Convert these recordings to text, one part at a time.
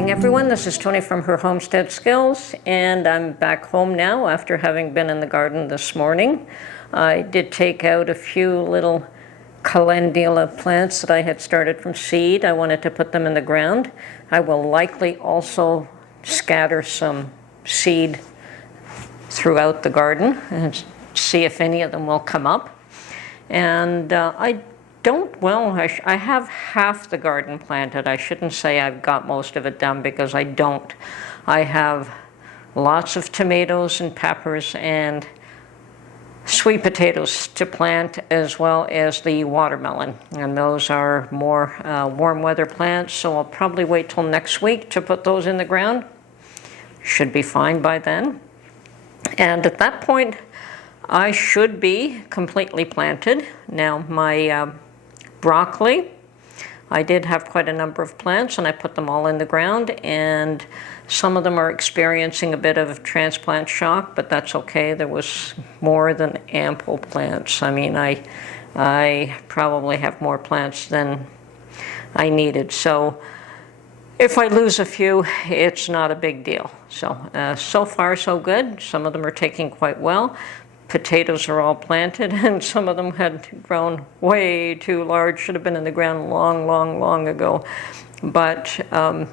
morning, everyone. This is Tony from Her Homestead Skills, and I'm back home now after having been in the garden this morning. I did take out a few little calendula plants that I had started from seed. I wanted to put them in the ground. I will likely also scatter some seed throughout the garden and see if any of them will come up. And I have half the garden planted. I shouldn't say I've got most of it done because I don't. I have lots of tomatoes and peppers and sweet potatoes to plant, as well as the watermelon. And those are more warm weather plants, so I'll probably wait till next week to put those in the ground. Should be fine by then. And at that point, I should be completely planted. Now, my broccoli, I did have quite a number of plants, and I put them all in the ground, and some of them are experiencing a bit of transplant shock, but that's okay. There was more than ample plants. I mean, I probably have more plants than I needed. So if I lose a few, it's not a big deal. So far so good. Some of them are taking quite well. Potatoes are all planted, and some of them had grown way too large, should have been in the ground long ago. But the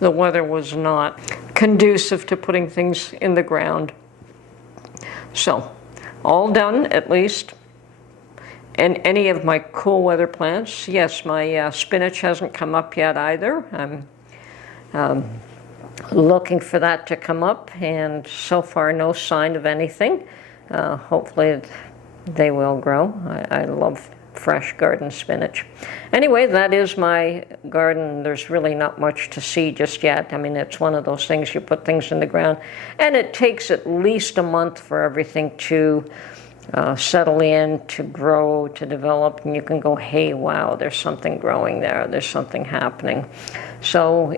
weather was not conducive to putting things in the ground. So, all done at least. And any of my cool weather plants, yes, my spinach hasn't come up yet either. I'm looking for that to come up, and so far no sign of anything. Hopefully they will grow. I love fresh garden spinach. Anyway, that is my garden. There's really not much to see just yet. I mean, it's one of those things, you put things in the ground, and it takes at least a month for everything to settle in, to grow, to develop, and you can go, hey, wow, there's something growing there, there's something happening. So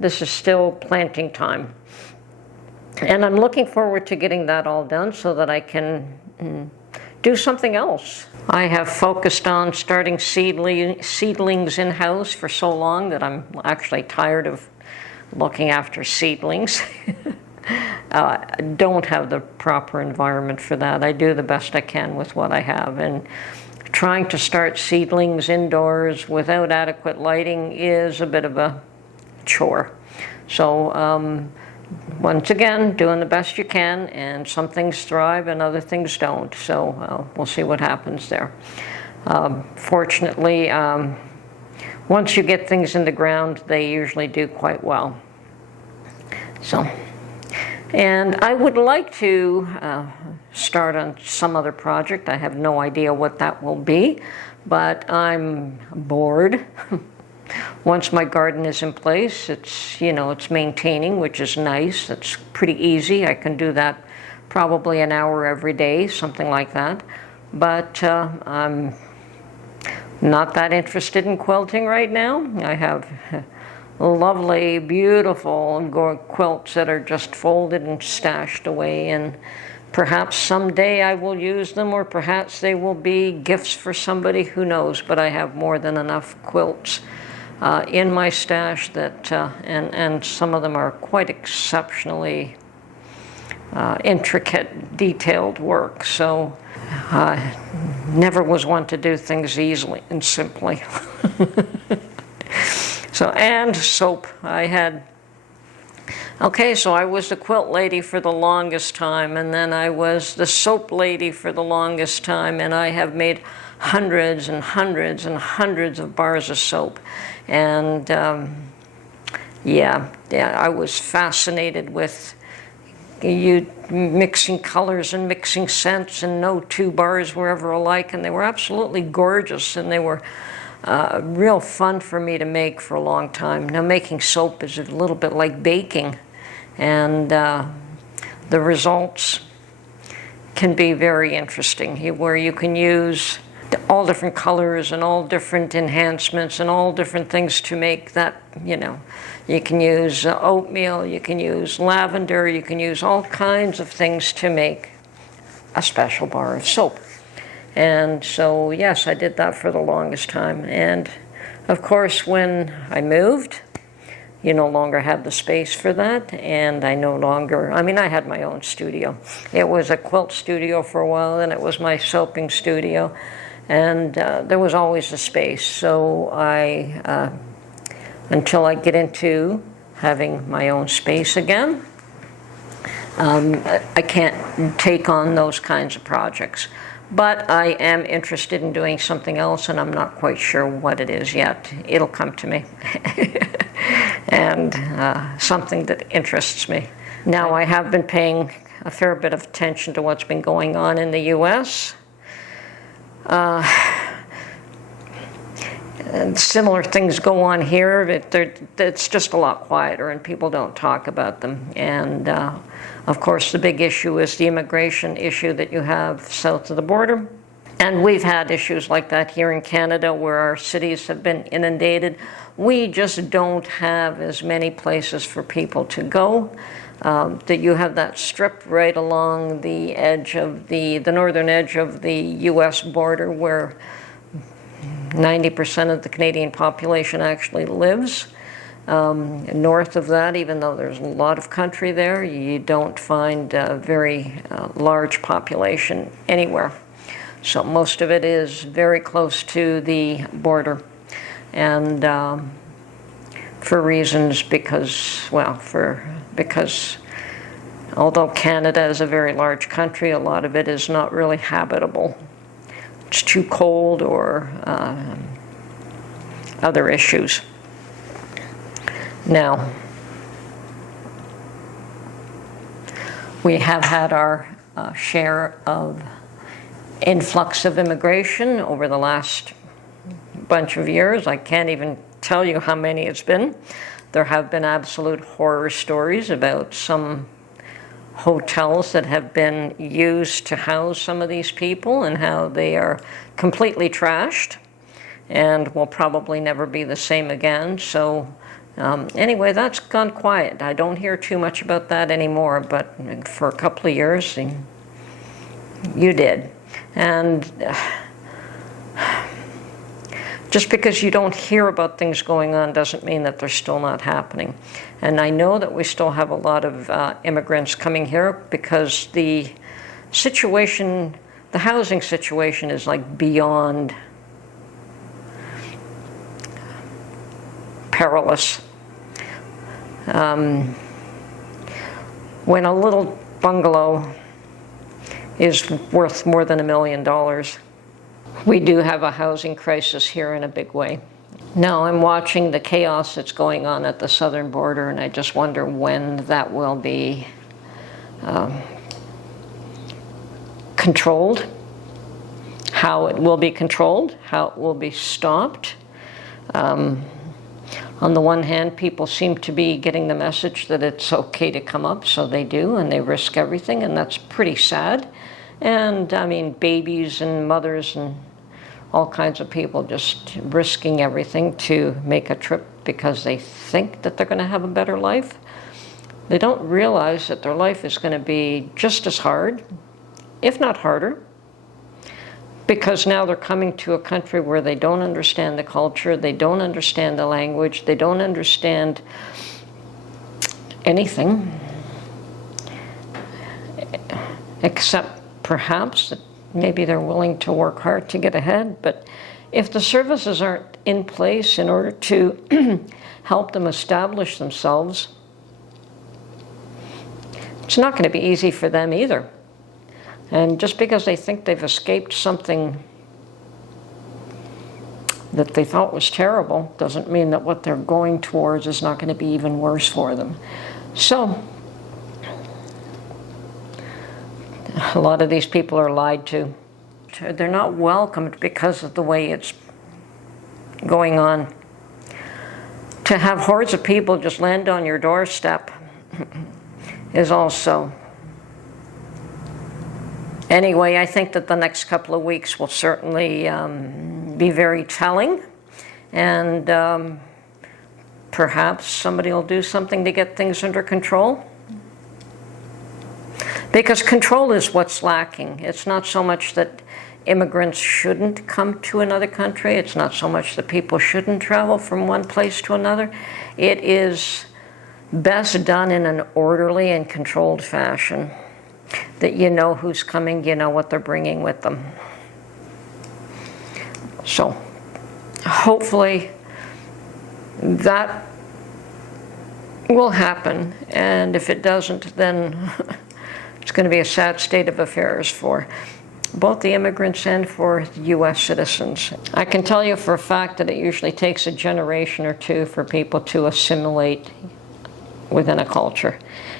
this is still planting time. And I'm looking forward to getting that all done so that I can do something else. I have focused on starting seedlings in-house for so long that I'm actually tired of looking after seedlings. Don't have the proper environment for that. I do the best I can with what I have, and trying to start seedlings indoors without adequate lighting is a bit of a chore. So once again, doing the best you can, and some things thrive and other things don't. So we'll see what happens there. Fortunately, once you get things in the ground, they usually do quite well. So, and I would like to start on some other project. I have no idea what that will be, but I'm bored. Once my garden is in place, it's maintaining, which is nice. It's pretty easy. I can do that probably an hour every day, something like that. But I'm not that interested in quilting right now. I have lovely, beautiful quilts that are just folded and stashed away, and perhaps someday I will use them, or perhaps they will be gifts for somebody, who knows. But I have more than enough quilts in my stash that, and some of them are quite exceptionally intricate, detailed work. So I never was one to do things easily and simply. So, and soap. So I was the quilt lady for the longest time, and then I was the soap lady for the longest time, and I have made hundreds and hundreds and hundreds of bars of soap. And I was fascinated with you mixing colors and mixing scents, and no two bars were ever alike, and they were absolutely gorgeous, and they were real fun for me to make for a long time. Now, making soap is a little bit like baking, and the results can be very interesting, where you can use all different colors and all different enhancements and all different things to make that, you can use oatmeal, you can use lavender, you can use all kinds of things to make a special bar of soap. And so, yes, I did that for the longest time. And Of course, when I moved, you no longer have the space for that, and I no longer, I mean, I had my own studio. It was a quilt studio for a while, and it was my soaping studio, and there was always a space. So until I get into having my own space again, I can't take on those kinds of projects. But I am interested in doing something else, and I'm not quite sure what it is yet. It'll come to me. And something that interests me. Now, I have been paying a fair bit of attention to what's been going on in the U.S. And similar things go on here. It's just a lot quieter, and people don't talk about them. And of course, the big issue is the immigration issue that you have south of the border. And we've had issues like that here in Canada, where our cities have been inundated. We just don't have as many places for people to go. That you have that strip right along the edge of the northern edge of the U.S. border, where 90% of the Canadian population actually lives. North of that, even though there's a lot of country there, you don't find a very large population anywhere. So most of it is very close to the border. And for reasons because although Canada is a very large country, a lot of it is not really habitable. It's too cold, or other issues. Now, we have had our share of influx of immigration over the last bunch of years. I can't even tell you how many it's been. There have been absolute horror stories about some hotels that have been used to house some of these people, and how they are completely trashed and will probably never be the same again. So anyway, that's gone quiet. I don't hear too much about that anymore, but for a couple of years, you did. And just because you don't hear about things going on doesn't mean that they're still not happening. And I know that we still have a lot of immigrants coming here, because the situation, the housing situation, is like beyond perilous. When a little bungalow is worth more than $1 million, we do have a housing crisis here in a big way. Now, I'm watching the chaos that's going on at the southern border, and I just wonder when that will be controlled, how it will be controlled, how it will be stopped. On the one hand, people seem to be getting the message that it's okay to come up, so they do, and they risk everything, and that's pretty sad. And I mean, babies and mothers and all kinds of people just risking everything to make a trip because they think that they're going to have a better life. They don't realize that their life is going to be just as hard, if not harder, because now they're coming to a country where they don't understand the culture, they don't understand the language, they don't understand anything, except perhaps that maybe they're willing to work hard to get ahead. But if the services aren't in place in order to help them establish themselves, it's not going to be easy for them either. And just because they think they've escaped something that they thought was terrible doesn't mean that what they're going towards is not going to be even worse for them. So a lot of these people are lied to. They're not welcomed because of the way it's going on. To have hordes of people just land on your doorstep is also... Anyway, I think that the next couple of weeks will certainly be very telling, and perhaps somebody will do something to get things under control. Because control is what's lacking. It's not so much that immigrants shouldn't come to another country. It's not so much that people shouldn't travel from one place to another. It is best done in an orderly and controlled fashion, that you know who's coming, you know what they're bringing with them. So hopefully that will happen, and if it doesn't, then it's going to be a sad state of affairs for both the immigrants and for U.S. citizens. I can tell you for a fact that it usually takes a generation or two for people to assimilate within a culture.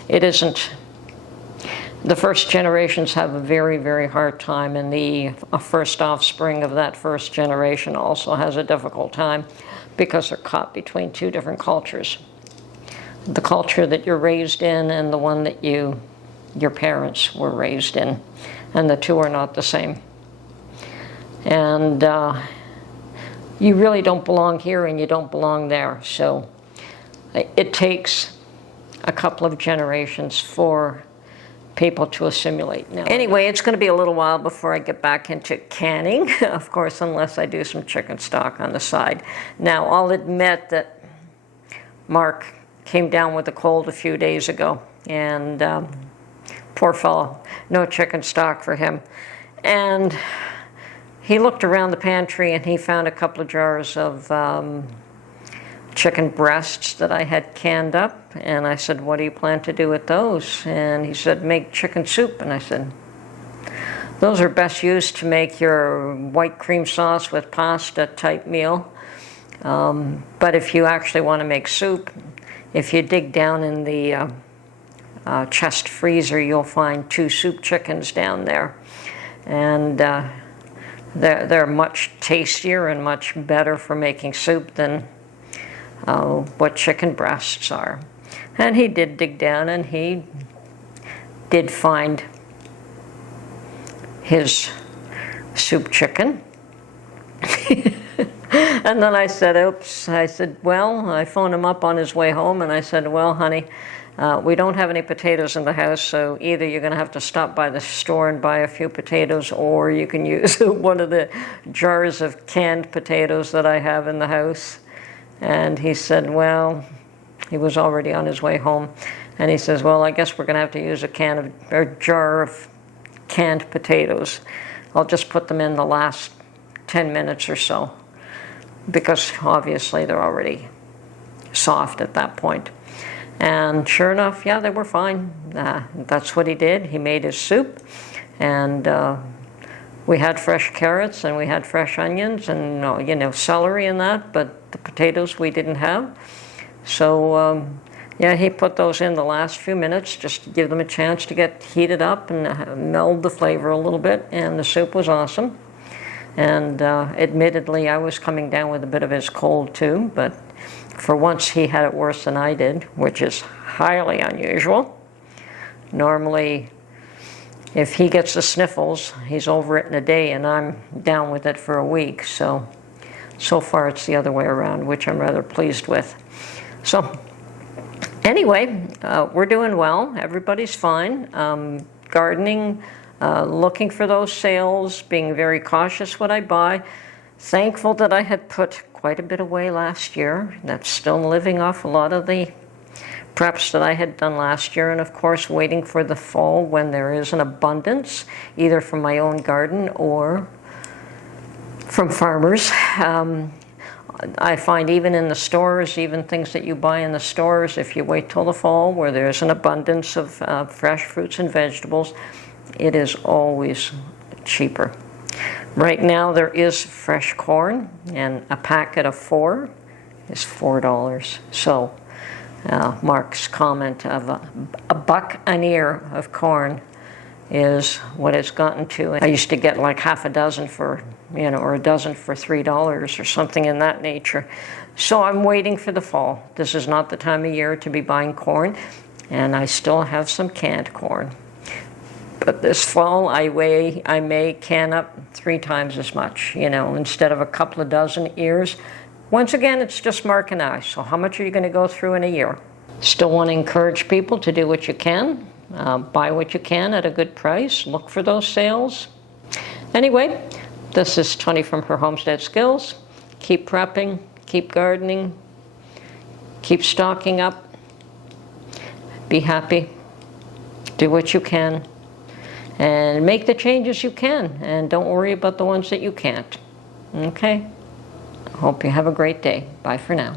It isn't. The first generations have a very, very hard time, and the first offspring of that first generation also has a difficult time because they're caught between two different cultures. The culture that you're raised in and the one that your parents were raised in, and the two are not the same. And you really don't belong here and you don't belong there. So it takes a couple of generations for people to assimilate now. Anyway, it's going to be a little while before I get back into canning, of course, unless I do some chicken stock on the side. Now, I'll admit that Mark came down with a cold a few days ago, and poor fellow, no chicken stock for him. And he looked around the pantry and he found a couple of jars of chicken breasts that I had canned up, and I said, what do you plan to do with those? And he said, make chicken soup. And I said, those are best used to make your white cream sauce with pasta type meal. But if you actually want to make soup, if you dig down in the chest freezer, you'll find 2 soup chickens down there. And they're much tastier and much better for making soup than what chicken breasts are. And he did dig down, and he did find his soup chicken. And then I said, oops. I said, well, I phoned him up on his way home, and I said, well, honey, we don't have any potatoes in the house, so either you're going to have to stop by the store and buy a few potatoes, or you can use one of the jars of canned potatoes that I have in the house. And he said, well, he was already on his way home. And he says, well, I guess we're going to have to use a jar of canned potatoes. I'll just put them in the last 10 minutes or so, because obviously they're already soft at that point. And sure enough, yeah, they were fine. That's what he did. He made his soup, and we had fresh carrots and we had fresh onions and celery and that, but the potatoes we didn't have. So yeah, he put those in the last few minutes just to give them a chance to get heated up and meld the flavor a little bit, and the soup was awesome. And admittedly, I was coming down with a bit of his cold too, but for once he had it worse than I did, which is highly unusual. Normally, if he gets the sniffles, he's over it in a day, and I'm down with it for a week. So far it's the other way around, which I'm rather pleased with. So anyway, we're doing well. Everybody's fine. Gardening, looking for those sales, being very cautious what I buy. Thankful that I had put quite a bit away last year. That's still living off a lot of the preps that I had done last year, and of course waiting for the fall when there is an abundance, either from my own garden or from farmers. I find even in the stores, even things that you buy in the stores, if you wait till the fall where there's an abundance of fresh fruits and vegetables, it is always cheaper. Right now there is fresh corn, and a packet of 4 is $4. So Mark's comment of a buck an ear of corn is what it's gotten to. I used to get like half a dozen for, or a dozen for $3 or something in that nature. So I'm waiting for the fall. This is not the time of year to be buying corn, and I still have some canned corn. But this fall, I may can up 3 times as much, instead of a couple of dozen ears. Once again, it's just Mark and I, so how much are you going to go through in a year? Still want to encourage people to do what you can, buy what you can at a good price, look for those sales. Anyway, this is 20 from her Homestead Skills. Keep prepping, keep gardening, keep stocking up, be happy, do what you can, and make the changes you can, and don't worry about the ones that you can't. Okay? I hope you have a great day. Bye for now.